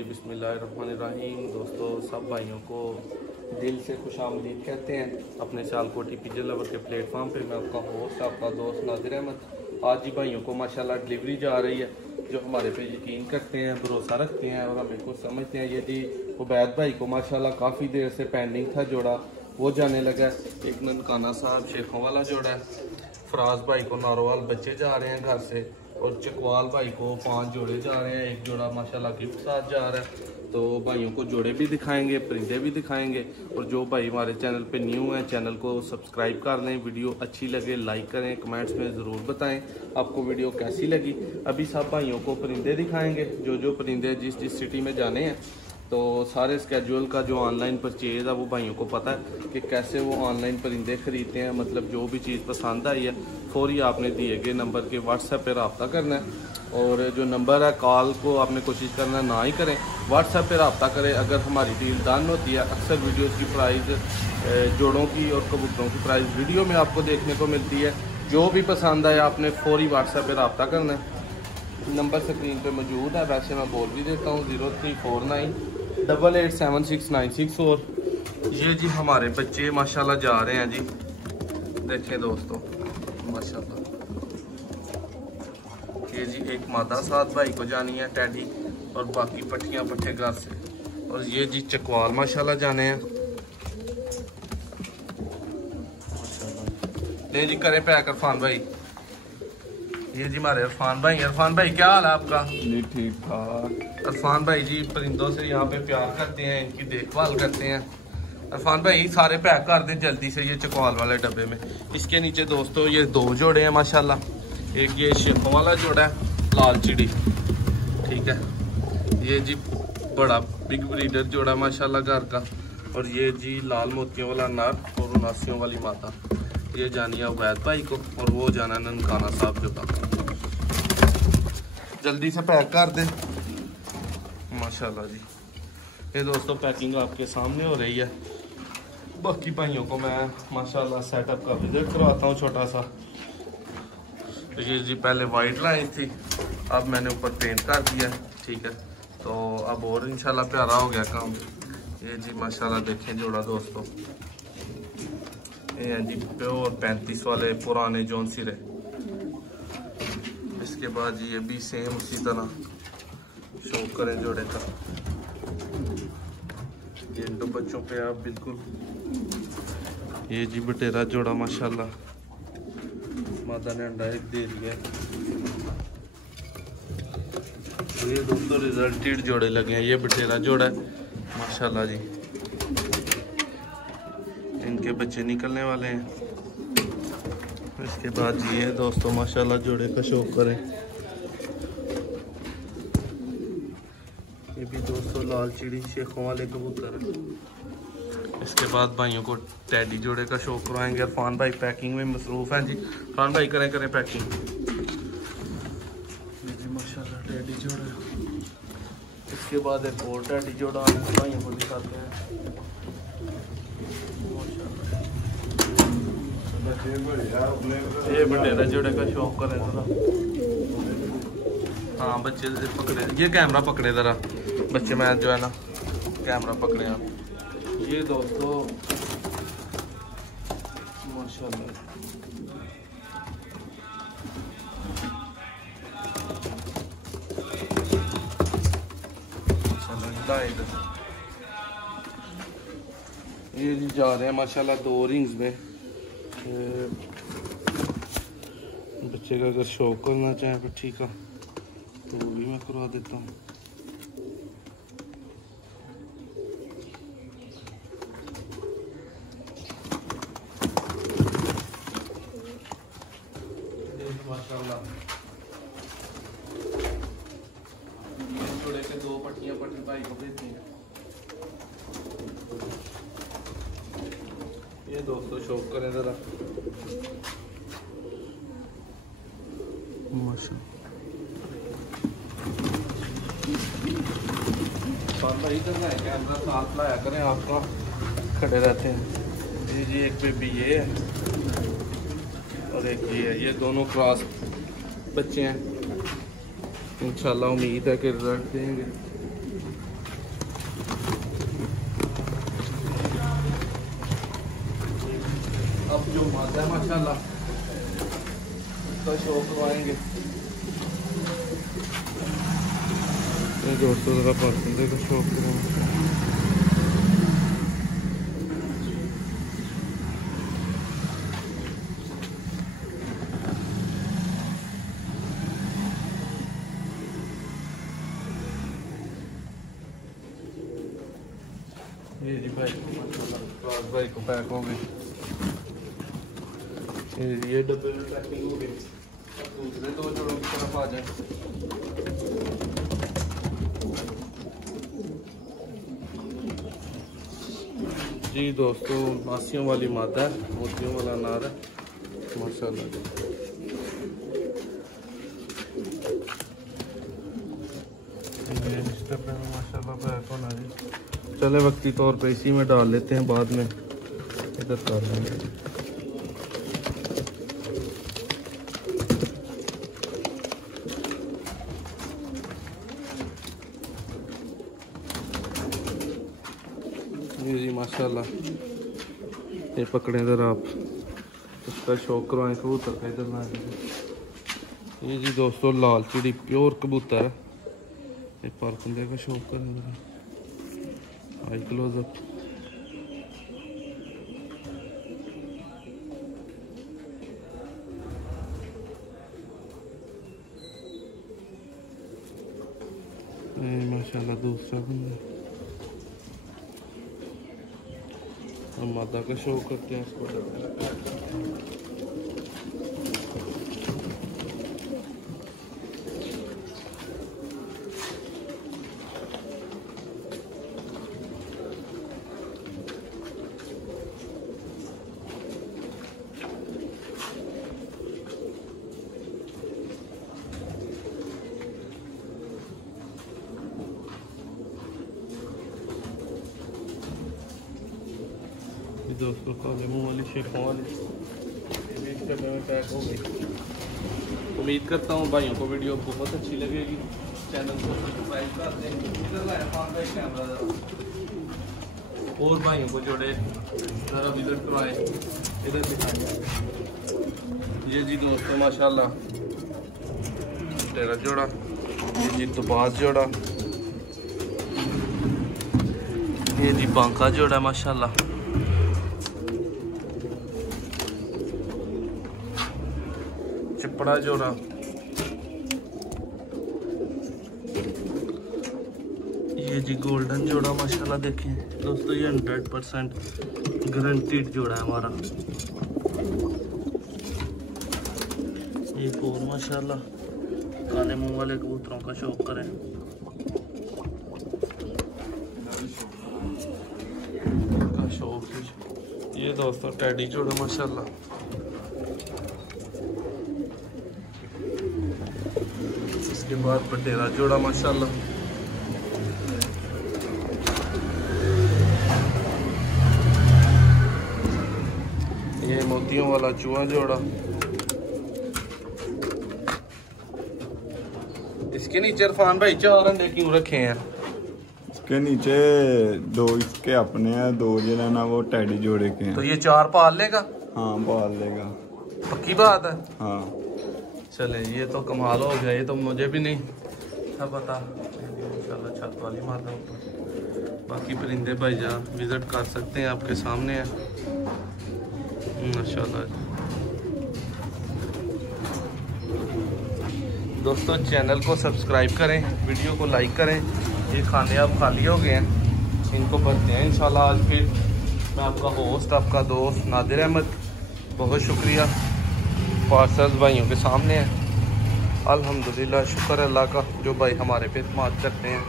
जी बिस्मिल्लाहिर्रहमानिर्रहीम। दोस्तों सब भाइयों को दिल से खुशामदीद कहते हैं अपने सियालकोटी पिजन लवर के प्लेटफॉर्म पे। मैं आपका होस्ट आपका दोस्त नादिर अहमद। आज ही भाइयों को माशाल्लाह डिलीवरी जा रही है, जो हमारे पे यकीन करते हैं, भरोसा रखते हैं और हमें को समझते हैं। ये जी उबैद भाई को माशाल्लाह काफ़ी देर से पेंडिंग था जोड़ा, वो जाने लगा। एक ननकाना साहब शेखों वाला जोड़ा है। फराज भाई को नारोवाल बच्चे जा रहे हैं घर से, और चकवाल भाई को 5 जोड़े जा रहे हैं। एक जोड़ा माशाल्लाह गिफ्ट साथ जा रहा है। तो भाइयों को जोड़े भी दिखाएंगे, परिंदे भी दिखाएंगे। और जो भाई हमारे चैनल पे न्यू हैं, चैनल को सब्सक्राइब कर लें। वीडियो अच्छी लगे लाइक करें, कमेंट्स में ज़रूर बताएं आपको वीडियो कैसी लगी। अभी सब भाइयों को परिंदे दिखाएंगे, जो परिंदे जिस सिटी में जाने हैं। तो सारे स्केड्यूल का जो ऑनलाइन परचेज़ है वो भाइयों को पता है कि कैसे वो ऑनलाइन परिंदे ख़रीदते हैं। मतलब जो भी चीज़ पसंद आई है फौरी आपने दिए गए नंबर के व्हाट्सएप पर रब्ता करना है। और जो नंबर है कॉल को आपने कोशिश करना ना ही करें, व्हाट्सएप पर रब्ता करें। अगर हमारी डील डन होती है, अक्सर वीडियोज़ की प्राइस जोड़ों की और कबूतरों की प्राइस वीडियो में आपको देखने को मिलती है। जो भी पसंद आए आपने फौरी व्हाट्सएप पर रब्ता करना है। नंबर स्क्रीन पे मौजूद है, वैसे मैं बोल भी देता हूँ 0349887696। और ये जी हमारे बच्चे माशाल्लाह जा रहे हैं जी, देखें दोस्तों माशाल्लाह। ये जी एक मादा साथ भाई को जानी है टैडी, और बाकी पट्टियाँ पट्टे घर से। और ये जी चकवाल माशाल्लाह जाने हैं माशाल्लाह। ले जी करें पैक इरफान भाई। ये जी हमारे इरफान भाई। इरफान भाई क्या हाल है आपका? जी ठीक ठाक। इरफान भाई जी परिंदों से यहाँ पे प्यार करते हैं, इनकी देखभाल करते हैं। इरफान भाई सारे पैक कर दें जल्दी से ये चकवाल वाले डब्बे में। इसके नीचे दोस्तों ये 2 जोड़े हैं माशाल्लाह। एक ये शेखों वाला जोड़ा है लाल चिड़ी, ठीक है। ये जी बड़ा बिग ब्रीडर जोड़ा माशाल्लाह घर का। और ये जी लाल मोतियों वाला नर और उनासियों वाली माता। ये जानिए उबैद भाई को, और वो जाना ननकाना साहब जो का। जल्दी से पैक कर दे माशाल्लाह जी। ये दोस्तों पैकिंग आपके सामने हो रही है। बाकी भाइयों को मैं माशाल्लाह सेटअप का विजिट करवाता हूँ छोटा सा। तो ये जी पहले वाइट लाइन थी, अब मैंने ऊपर पेंट कर दिया, ठीक है। तो अब और इंशाल्लाह प्यारा हो गया काम। ये जी माशाल्लाह देखें जोड़ा दोस्तों, ये हैं जी प्योर 35 वाले पुराने जौन सिरे। इसके बाद जी ये भी सेम उसी तरह शो करें जोड़े का। ये 2 बच्चों पे आप बिल्कुल। ये जी बटेरा जोड़ा माशाल्लाह, मादा ने अंडा एक दे दिया। ये दोस्तों रिजल्टेड जोड़े लगे हैं। ये बटेरा जोड़ा है माशाल्लाह जी, इनके बच्चे निकलने वाले हैं। इसके बाद ये दोस्तों माशाल्लाह जोड़े का शौक करें। ये भी दोस्तों लाल चिड़ी शेखों वाले कबूतर है। इसके बाद भाइयों को टैडी जोड़े का शौक करवाएंगे। इरफान भाई पैकिंग में मसरूफ़ हैं जी। इरफान भाई करें पैकिंग। ये जी माशाल्लाह टैडी जोड़ा। इसके बाद एक और टैडी जोड़ा भाइयों को दिखाते हैं। ये बटेरा जोड़े का शौक करें जरा। हाँ बच्चे पकड़े, ये कैमरा पकड़े ज़रा बच्चे, मैं जो है ना कैमरा पकड़े आप। ये दोस्तों माशाल्लाह ये जा रहे हैं माशाल्लाह 2 रिंग्स में। बच्चे का अगर शौक करना चाहें तो ठीक है, तो वो भी मैं करवा देता हूँ। माशाल्लाह जोड़े के 2 पट्टियाँ पट्टी भाई को देती हैं। ये दोस्तों शौक करें जरा माशाल्लाह। इधर ना कैमरा साथ लाया करें, आपका खड़े रहते हैं। जी एक बेबी ये है और एक ये है, ये दोनों क्रॉस बच्चे हैं। इंशाल्लाह उम्मीद है कि रिजल्ट देंगे। जो मादा है माशाल्लाह उसका शौक करवाएंगे। दोस्तों ज़रा परसंदे का शौक करवाएंगे। ये जी भाई भाई को पैक हो गए, ये डब्बे में पैकिंग हो गई। दूसरे दो जोड़ों की तरफ आ जाए। जी दोस्तों मासियों वाली मादा है, मोतियों वाला अनार है माशाल्लाह। इस डब्बे में माशाल्लाह पैक होना जी। चले वक्ती तौर पे इसी में डाल लेते हैं, बाद में इधर कर लेंगे। ये जी माशाल्लाह ये पकड़े इधर आप, उसका शौक करवाएं कबूतर का। इधर ना ये जी दोस्तों लाल चिड़ी प्योर कबूतर है, ये परखंदे का शौक करें। आई क्लोजअप माशाल्लाह दूसरा बंदा। हम मादा का शौक करते हैं इसको। दोस्तों काले मुँह वाली शेखों वाली इस डब्बे में पैक हो गई। उम्मीद करता हूँ भाइयों को वीडियो बहुत अच्छी लगेगी। चैनल को सब्सक्राइब कर दें। इधर लाया कैमरा और भाइयों को जोड़े ज़रा विजिट करवाएं। इधर दिखाएं। ये जी दोस्तों माशाल्लाह तेरा जोड़ा, ये जी दुबाज जोड़ा, ये जी बांका जोड़ा माशाल्लाह। चिपड़ा जोड़ा, ये जी गोल्डन जोड़ा माशाल्लाह। देखें दोस्तों ये 100% गारंटीड जोड़ा है हमारा। एक और माशाल्लाह काले मुंह वाले कबूतरों का शौक करें। का शौक ये दोस्तों टैडी जोड़ा माशाल्लाह। इसके बाद पटेरा जोड़ा माशाल्लाह। ये मोतियों वाला चूहा जोड़ा। इसके नीचे इरफान भाई 4 अंडे क्यों रखे हैं? इसके नीचे 2 इसके अपने हैं, 2 जो है ना वो टैडी जोड़े के हैं। तो ये 4 पाल लेगा? हाँ पाल लेगा। पक्की बात है? हाँ चले ये तो कमाल हो गया, ये तो मुझे भी नहीं था पता। इंशाल्लाह छत वाली माता ऊपर। बाकी परिंदे भाईजान विजिट कर सकते हैं, आपके सामने है माशाल्लाह। दोस्तों चैनल को सब्सक्राइब करें, वीडियो को लाइक करें। ये खाने अब खाली हो गए हैं, इनको भरते हैं इंशाल्लाह आज। फिर मैं आपका होस्ट, आपका दोस्त नादिर अहमद, बहुत शुक्रिया। पार्सल भाइयों के सामने है अल्हम्दुलिल्लाह, शुक्र अल्लाह का जो भाई हमारे पे इत्मीनान करते हैं।